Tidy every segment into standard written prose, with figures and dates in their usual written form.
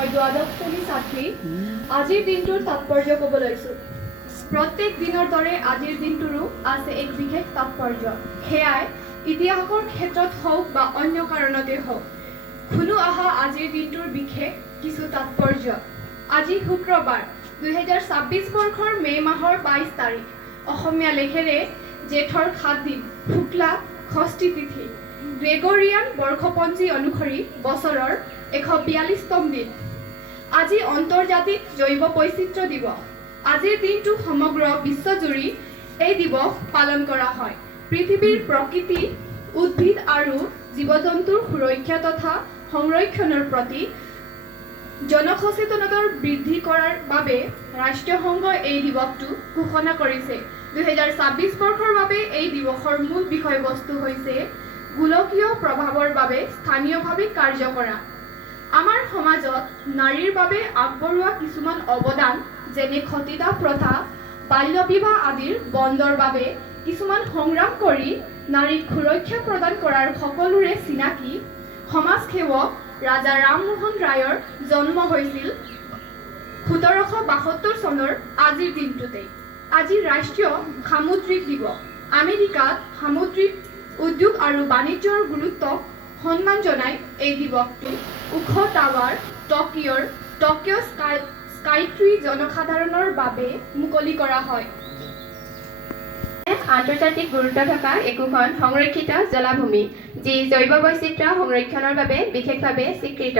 মই দ্বাদশ শ্ৰেণীৰ ছাত্ৰী। আজিৰ দিনটোৰ তাৎপৰ্য ক'ব লৈছোঁ। প্ৰত্যেক দিনৰ দৰে আজিৰ দিনটোৰো আছে এক বিশেষ তাৎপৰ্য। সেয়াই ইতিহাসৰ ক্ষেত্ৰত হওক বা অন্য কাৰণতে হওক, শুনো অহা আজিৰ দিনটোৰ বিশেষ কিছু তাৎপৰ্য। আজি শুক্ৰবাৰ 2026 বৰ্ষৰ মে' মাহৰ 22 তাৰিখ। অসমীয়া লেখেৰে জেঠৰ 7 দিন, শুক্লা ষষ্ঠী তিথি। গ্ৰেগৰিয়ান বৰ্ষপঞ্জী অনুসৰি বছৰৰ 142তম দিন। আজি আন্তৰ্জাতিক জৈৱ বৈচিত্ৰ্য দিৱস। আজিৰ দিনটো সমগ্ৰ বিশ্বজুৰি এই দিৱস পালন কৰা হয়। পৃথিৱীৰ প্ৰকৃতি, উদ্ভিদ আৰু জীৱ-জন্তুৰ সুৰক্ষা তথা সংৰক্ষণৰ প্ৰতি জনসচেতনতা বৃদ্ধি কৰাৰ বাবে ৰাষ্ট্ৰসংঘই এই দিৱসটো ঘোষণা কৰিছে। 2026 বৰ্ষৰ বাবে এই দিৱসৰ মূল বিষয়বস্তু হৈছে গোলকীয় প্ৰভাৱৰ বাবে স্থানীয়ভাৱে কাৰ্য কৰা। আমাৰ সমাজত নাৰীৰ বাবে আগবঢ়োৱা কিছুমান অৱদান, যেনে সতীদাহ প্ৰথা, বাল্য বিবাহ আদিৰ বন্ধৰ বাবে কিছুমান সংগ্ৰাম কৰি নাৰীক সুৰক্ষা প্ৰদান কৰাৰ সকলোৰে চিনাকি সমাজসেৱক ৰাজা ৰামমোহন ৰায়ৰ জন্ম হৈছিল 1772 চনৰ আজিৰ দিনটোতে। আজি ৰাষ্ট্ৰীয় সামুদ্ৰিক দিৱস। আমেৰিকাত সামুদ্ৰিক উদ্যোগ আৰু বাণিজ্যৰ গুৰুত্বক সন্মান জনাই এই দিৱসটো ওখ টাৱাৰ টকিঅ' স্কাইট্ৰী জনসাধাৰণৰ বাবে মুকলি কৰা হয়। আন্তৰ্জাতিক গুৰুত্ব থকা একোখন সংৰক্ষিত জলাভূমি, যি জৈৱ বৈচিত্ৰ্য সংৰক্ষণৰ বাবে বিশেষভাৱে স্বীকৃত।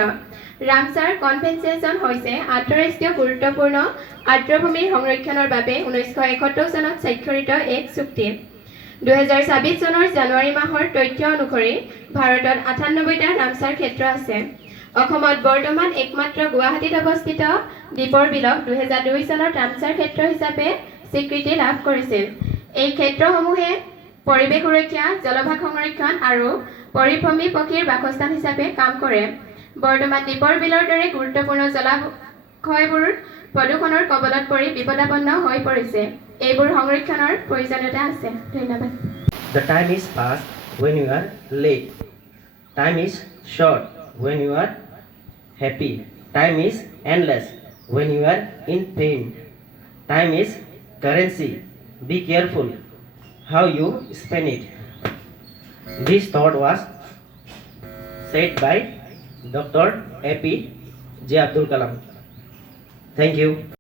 ৰামছাৰ কনভেনচন হৈছে আন্তঃৰাষ্ট্ৰীয় গুৰুত্বপূৰ্ণ আৰ্দ্ৰভূমিৰ সংৰক্ষণৰ বাবে 1971 চনত স্বাক্ষৰিত এক চুক্তি। 2026 চনৰ জানুৱাৰী মাহৰ তথ্য অনুসৰি ভাৰতত 98টা ৰামছাৰ ক্ষেত্ৰ আছে। অসমত বৰ্তমান একমাত্ৰ গুৱাহাটীত অৱস্থিত দীপৰ বিলক 2002 চনত ৰামছাৰ ক্ষেত্ৰ হিচাপে স্বীকৃতি লাভ কৰিছিল। এই ক্ষেত্ৰসমূহে পৰিৱেশ সুৰক্ষা, জলভাগ সংৰক্ষণ আৰু পৰিভ্ৰমী পক্ষীৰ বাসস্থান হিচাপে কাম কৰে। বৰ্তমান দীপৰ বিলৰ দৰে গুৰুত্বপূৰ্ণ জলাশয়বোৰ প্ৰদূষণৰ কবলত পৰি বিপদাপন্ন হৈ পৰিছে। এইবোৰ সংৰক্ষণৰ প্ৰয়োজনীয়তা আছে। ধন্যবাদ। The time is fast when you are late. Time is short when you are happy. Time is endless when you are in pain. Time is currency. Be careful how you spend it. This thought was said by Dr. A.P.J. Abdul Kalam. Thank you.